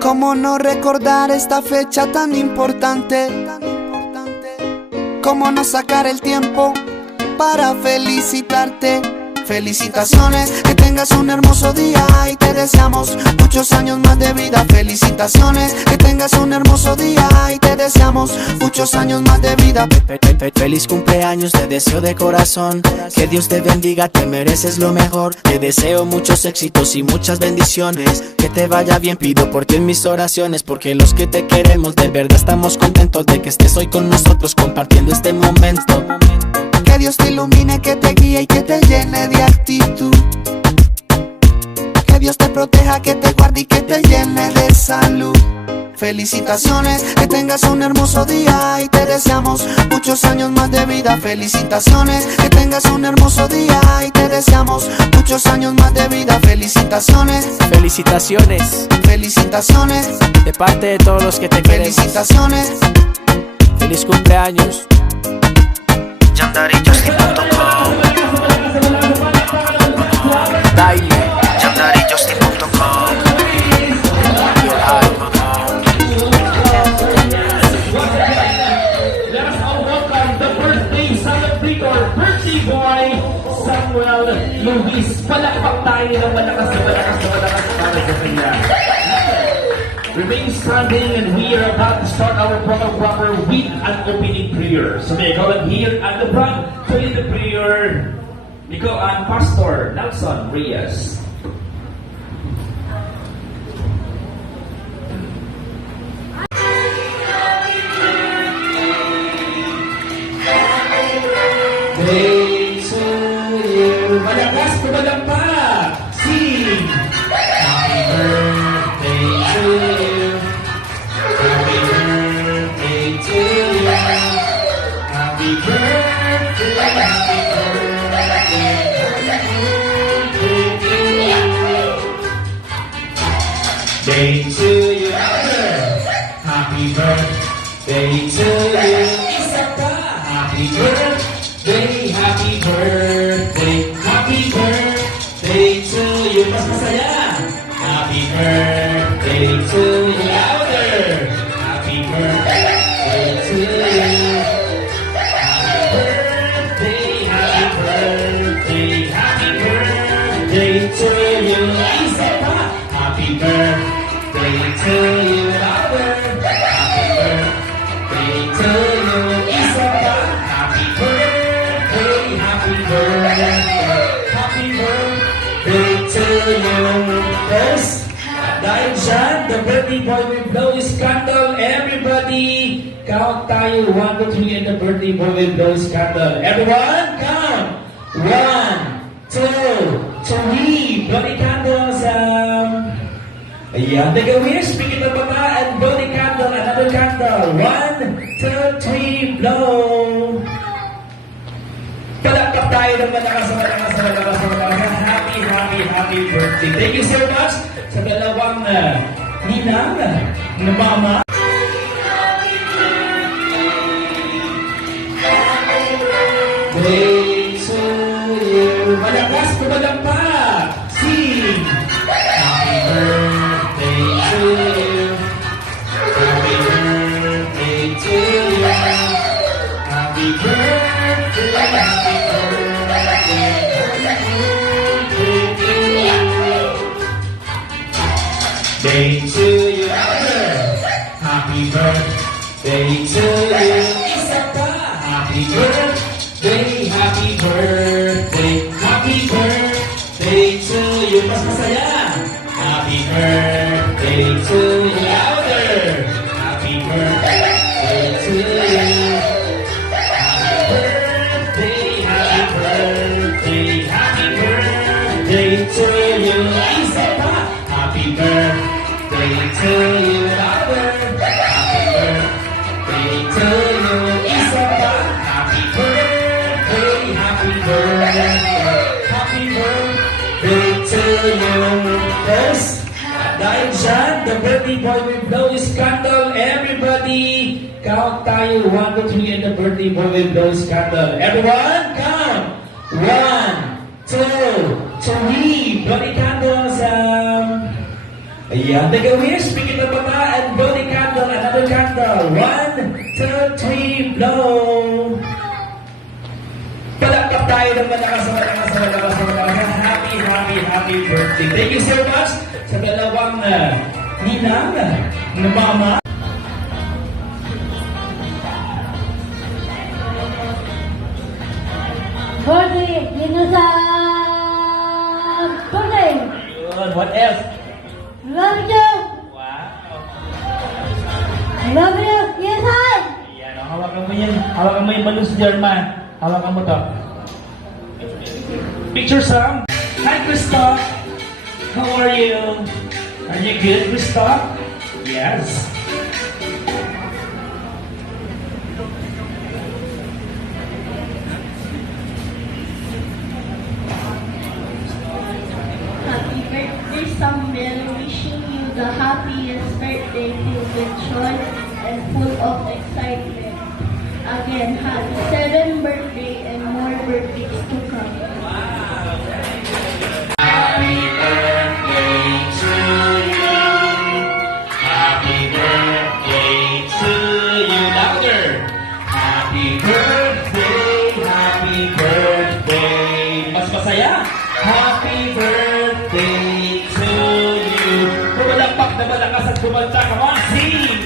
¿Cómo no recordar esta fecha tan importante? ¿Cómo no sacar el tiempo para felicitarte? Felicitaciones, que tengas un hermoso día y te deseamos muchos años más de vida. Felicitaciones, que tengas un hermoso día y te deseamos muchos años más de vida. Feliz cumpleaños, te deseo de corazón. Que Dios te bendiga, te mereces lo mejor. Te deseo muchos éxitos y muchas bendiciones. Que te vaya bien, pido por ti en mis oraciones. Porque los que te queremos de verdad estamos contentos de que estés hoy con nosotros compartiendo este momento. Que Dios te ilumine, que te guíe y que te llene de actitud. Que Dios te proteja, que te guarde y que te llene de salud. Felicitaciones, que tengas un hermoso día y te deseamos muchos años más de vida. Felicitaciones, que tengas un hermoso día y te deseamos muchos años más de vida. Felicitaciones, felicitaciones, felicitaciones de parte de todos los que te queremos. Felicitaciones, feliz cumpleaños. YandariJustin.com. Daily YandariJustin.com. Let us all welcome the birthday celebrator, birthday boy, Samuel Luis. Palakpak tayo ng malakas para sa kanya. Remain standing, and we are about to start our proper with an opening prayer. So may I call him here at the front to lead the prayer. Nico and Pastor Nelson Reyes. Day to you. Malakas po malampak. Sing. Happy birthday to you. Happy birthday to you. Happy birthday, happy birthday, day to you. Happy birthday to you. Isa pa. Happy birthday, happy birthday, happy birthday to you. Mas masaya. Happy birthday to you. Louder. Happy birthday to you. Happy birthday, happy birthday, happy birthday to you. Isa pa. Happy birthday to you. Louder. Happy birthday to you. Isa pa. Happy birthday, happy birthday, happy birthday to you. Yes. Dahil dyan, the birthday boy will blow his candle. Everybody, count tayo. 1, 2, 3, and the birthday boy will blow his candle. Everyone, count. 1, 2, 3. Blow the candles. Ayan, take a wish. Pick it up and blow the candle. Another candle. 1, 2, 3, blow. Palakpak tayo ng malakas. Happy birthday. Thank you so much sa dalawang ninang na mama. Day to you. Malakas po malampak. Sing. Happy birthday to you. Happy birthday to you. Happy birthday, happy birthday, day to you. Happy birthday to you. Isa pa. Happy birthday, happy birthday, happy birthday to you. Mas masaya. Happy birthday to you. Louder. Happy birthday to you. Day to you. Isa pa. Happy birthday to you. Louder. Happy birthday to you. Isa pa. Happy birthday, happy birthday, happy birthday to you. Yes. Dahil dyan, the birthday boy will blow his candle. Everybody, count tayo. 1, 2, 3, and the birthday boy will blow his candle. Everyone, count. 1, 2, 3. Blow the candles. Ayan. Ayan, take a wish, bigyan ng baba, and blow the candle, another candle. 1, 2, 3, blow. Palakpak tayo ng malakas. Happy birthday. Thank you so much sa dalawang ninang na mama. Birthday, yun na sa birthday. Good. What else? Love you. Wow. Love you. Yes, hi. Ayan, hawakan mo yan. Hawakan mo yung balloons, German. Hawakan mo to. Picture Sam. Hi, Christoph. How are you? Are you good, Christoph? Yes. Happy birthday, Samuel. Wishing you the happiest birthday filled with joy and full of excitement. Again, happy 7th birthday and more birthdays to come. Happy birthday to you. Happy birthday to you. Louder. Happy birthday. Mas masaya. Happy birthday to you. Pumalakpak na malakas at kumanta. Come on, sing.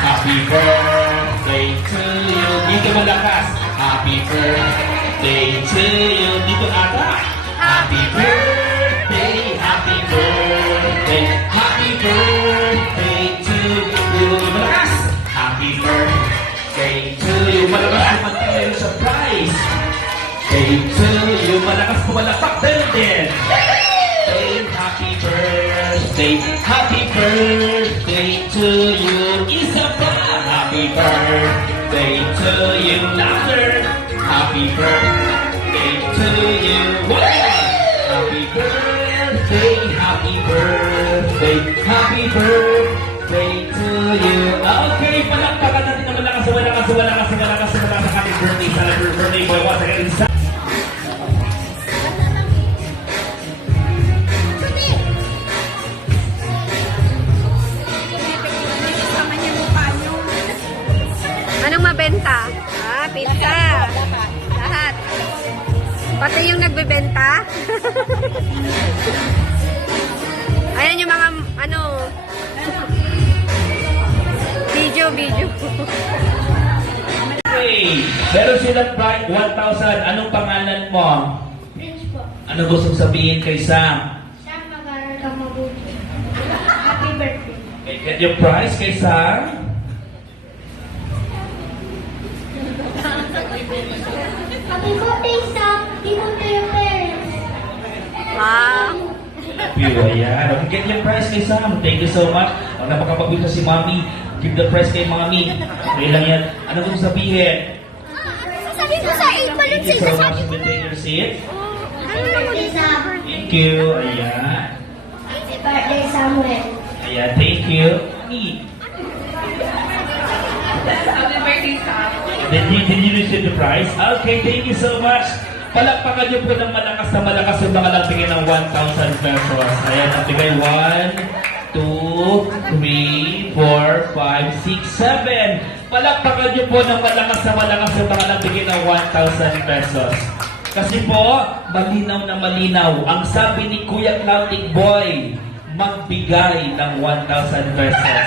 Happy birthday to you. Dito malakas. Happy birthday to you. Dito ata. Happy birthday, happy birthday, happy birthday to you. Malakas! Happy birthday to you. Malakas naman tayo yung surprise. Day to you. Malakas pumalakpak din. Happy birthday to you. Isa pa. Happy birthday to you. Louder. Happy birthday to you. Happy birthday, happy birthday to you. Okay, palakpakan natin na malakas sa ating birthday. Celebrate birthday boy. Once again, isa. Anong mabenta? Pizza. Lahat. Pati yung nagbebenta. Ayan yung mga, video. Hey, meron silang prize 1,000. Anong pangalan mo? Prince po. Ano gustong sabihin kay Sam? Sam, mag-aaral ka mabuti. Happy birthday. Okay, get your prize kay Sam. Happy birthday, Sam. Give it to your parents. You, ayan. Okay, get your prize kay Sam. Thank you so much. Ang napakapagpunta si Mommy. Give the prize kay Mommy. Okay lang yan. Ano gustong sabihin? Sabi ko sa 8 Thank you so much. You take your seat. birthday, Sam. Thank you. Ayan. Happy birthday, Samuel. Ayan, thank you. Did you receive the prize? Okay, thank you so much. Palakpakan niyo po ng malakas yung mga nagbigay ng 1,000 pesos. Ayan, nagbigay 1, 2, 3, 4, 5, 6, 7. Palakpakan niyo po ng malakas yung mga nagbigay ng 1,000 pesos. Kasi po, malinaw na malinaw. Ang sabi ni Kuya Clouting Boy, magbigay ng 1,000 pesos.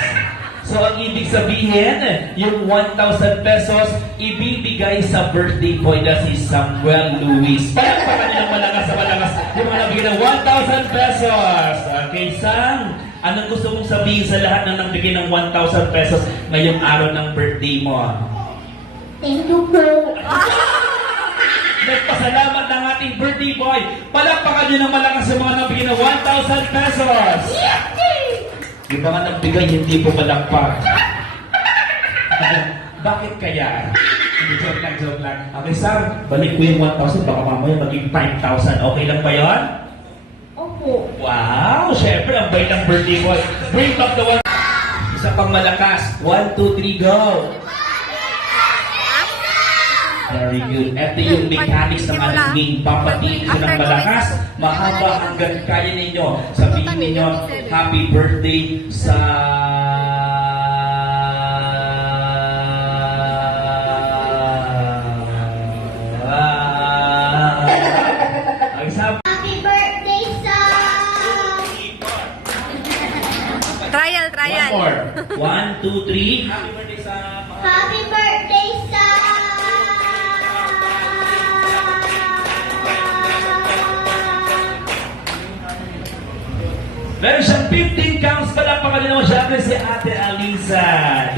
So, ang ibig sabihin, yung 1,000 pesos, ibibigay sa birthday boy na si Samuel Luis. Palakpakan niyo ng malakas yung mga nagbigay ng 1,000 pesos. Okay, Sam, anong gusto mong sabihin sa lahat ng nagbigay ng 1,000 pesos ngayong araw ng birthday mo? Thank you po. Nagpasalamat ng ating birthday boy. Palakpakan niyo ng malakas yung mga nagbigay ng 1,000 pesos. Yung mga nagbigay, hindi po palakpak. Bakit kaya? Joke lang. Okay, Sam, balik ko yung 1,000, baka mamaya maging 5,000. Okay lang ba yun? Opo. Wow! Siyempre, ang bait ng birthday boy. Bring back the one. Isa pang malakas. 1, 2, 3, go! Very good. Ito yung mechanics ng ating papatiin ko ng malakas. Mahaba hanggang kaya ninyo. Sabihin ninyo, happy birthday sa... Ang sabi... Happy birthday, Sam! Trial, One trial. more. 1, 2, 3. Happy birthday sa... Happy birthday, Sam! Meron siyang 15 counts pala pa kanina mo. Siyempre si Ate Alisa.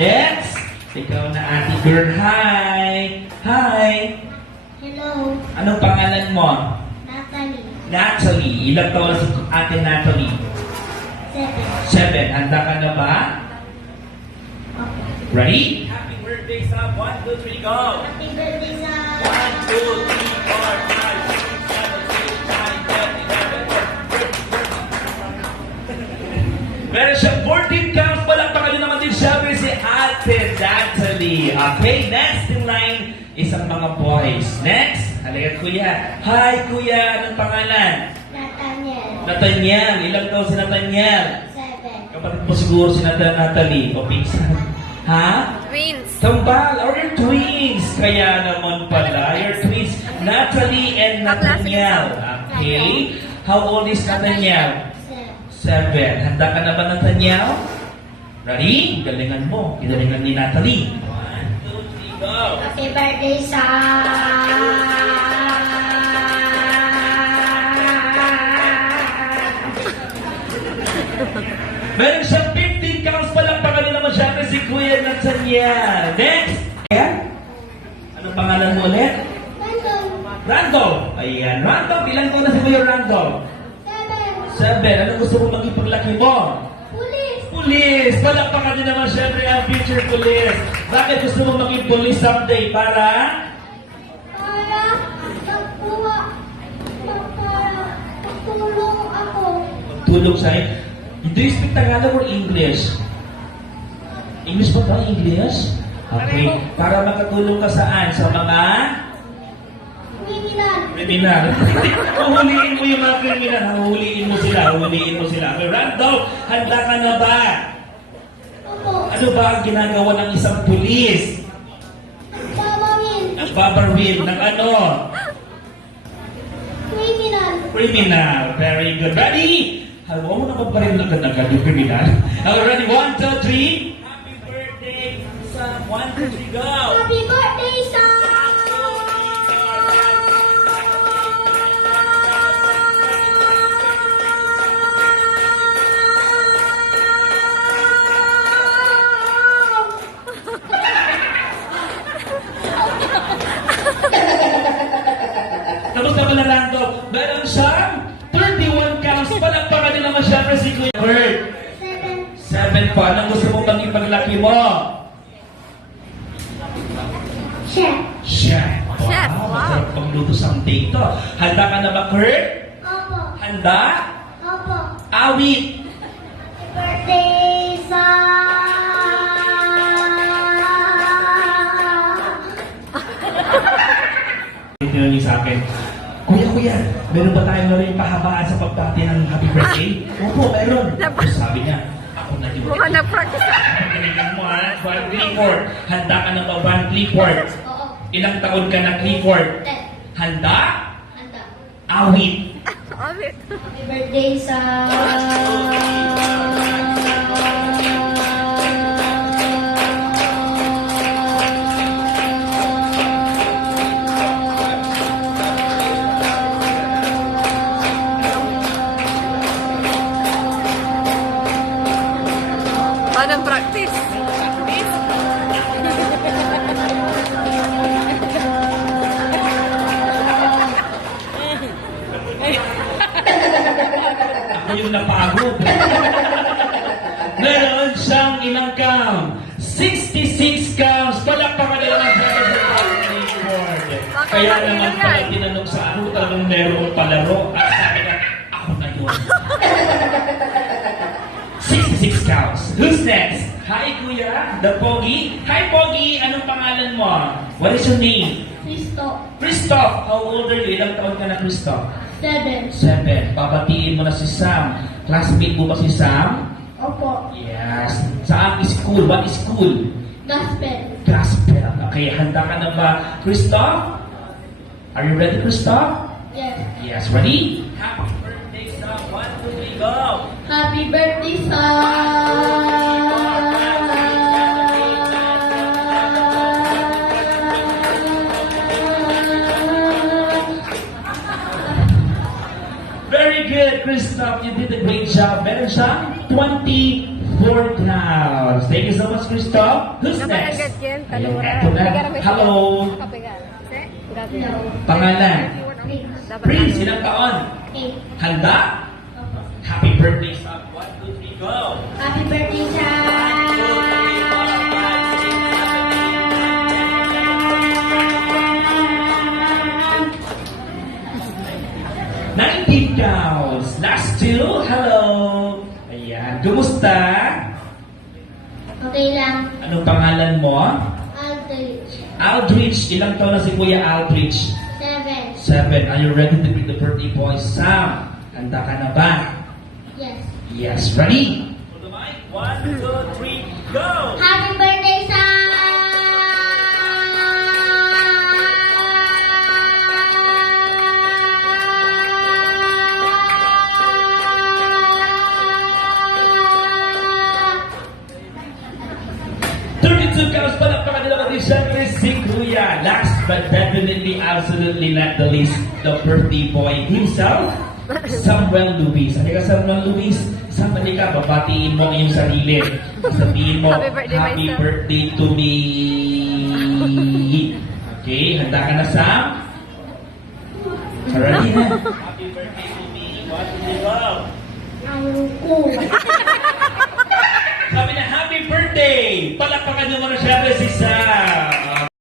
Next, ikaw na Ate Girl. Hi! Hi! Hello, Anong pangalan mo? Natalie. Natalie. Ilang taon na si Ate Natalie? 7. 7. Handa ka na ba? Okay. Ready? Happy birthday sa 1, 2, 3, go! Happy birthday, Sam! 1, 2, 3, 4, 5, 6, 7, 8, 9, 10, 11. Meron siyang 14 counts. Palakpakan nyo naman din siyempre si Ate Natalie. Okay, next in line, isang mga boys. Next, halika kuya. Hi kuya, anong pangalan? Nathaniel. Nathaniel. Ilang taon si Nathaniel? 7. Kapatid mo siguro si Natalie. O pinsan. Ha? Twins. Kambal, or you're twins. Kaya naman pala, you're twins. Natalie and Nathaniel. Okay. How old is Nathaniel? 7. Handa ka na ba, Nathaniel? Ready? Galingan mo. Galingan ni Natalie. 1, 2, 3, go! Happy birthday, Meron siyang 15 counts pa lang. Pagkali naman siyempre si Kuya Nathaniel. Next! Ayan. Anong pangalan mo ulit? Randolph. Ayan. Randolph, ilan ko na si Kuya Randolph? 7. Anong gusto mo maging paglaki mo? Police! Palakpakan din naman siyempre ang future police. Bakit gusto mo maging police someday? Para Tulong ako. tulong sa'yo. Do you speak Tagalog or English? English ba ba? English? Okay. Para makatulong ka saan? Sa mga kriminal. Huhuliin mo yung mga kriminal. Huhuliin mo sila. Huhuliin mo sila. Okay, Randolph, handa ka na ba? Opo. Ano ba ang ginagawa ng isang pulis? Babawin. Nagbabarwil ng ano? Criminal. Very good. Ready? Huwag mo na magbaril na agad yung criminal. Okay, ready? 1, 2, 3. Happy birthday sa 1, 2, 3, go! Happy birthday, Sam! Tapos na pala Lando, meron siyang 31 counts. Palakpakan din naman siyempre si Kuya Bert. 7 pa. Anong gusto mo bang ipaglaki mo? Chef. Chef. Chef, wow. Masarap pagluto someday ito. Handa ka na ba, Kurt? Opo. Handa? Opo. Awit. Happy birthday, Sam! Tinanong niyo sa akin, Kuya, meron ba tayong na rin pahabaan sa pagbati ng happy birthday? Opo, meron. Tapos sabi niya, ako na yun. Mukhang nag-practice ka. Galingan mo ha, Van Clifford. Handa ka na ba, Van Clifford? Oo. Ilang taon ka na, Clifford? 10. Handa? Handa. Awit. Awit. Happy birthday, Sam! Anong practice? Ako yung napagod. Meron siyang ilang count. 66 counts. Palakpakan na naman sa Clifford. Kaya naman pala tinanong sa ano, talagang meron palaro. At sabi niya, ako na yun. 66 counts. Who's next? Hi, Kuya. The Pogi. Hi, Pogi. Anong pangalan mo? What is your name? Christoph. Christoph, how old are you? Ilang taon ka na, Christoph? 7. 7. Papatiin mo na si Sam. Classmate mo ba si Sam? Opo. Yes. Saan school? What school? Gospel. Gospel. Okay, handa ka na ba, Christoph? Are you ready, Christoph? Yes. Yes, ready? Happy birthday, Sam. 1, 2, 3, go! Happy birthday, Very good, Christoph. You did a great job. Meron siyang 24 crowns. Thank you so much, Christoph. Who's next? Ayun, eto na. Hello. Pangalan? Prince, ilang taon? 8. Handa? Happy birthday, Sam. 1, 2, 3, go! Happy birthday, Sam. 19 counts. Last two. Hello. Ayan. Kumusta? Okay lang. Anong pangalan mo? Aldrich. Aldrich. Ilang taon na si Kuya Aldrich? 7. 7. Are you ready to be the birthday boy, Sam? Handa ka na ba? Yes. Yes. Ready? For the mic. 1, 2, 3, go! Happy birthday, Sam! 32 counts. Palakpakan nila natin siyempre si Kuya. Last but definitely, absolutely not the least, the birthday boy himself, Samuel Luis. Halika, Samuel Luis. Sandali ka, babatiin mo ang iyong sarili. Sabihin mo, Happy birthday, my happy son." birthday to me. Okay, handa ka na, Sam? Ready na. Happy birthday to me. What do you love? Sabi na, happy birthday! Palakpakan niyo muna siyempre si Sam.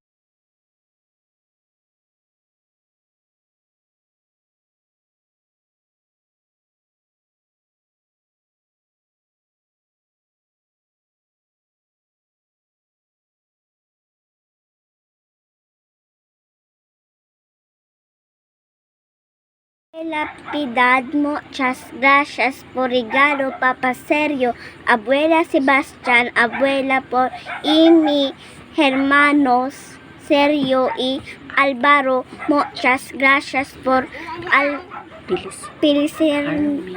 Lapidad, muchas gracias por regalo, Papa Sergio, Abuela Sebastián, Abuela por y mi hermanos Sergio y Álvaro. Muchas gracias por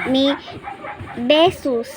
mi besos.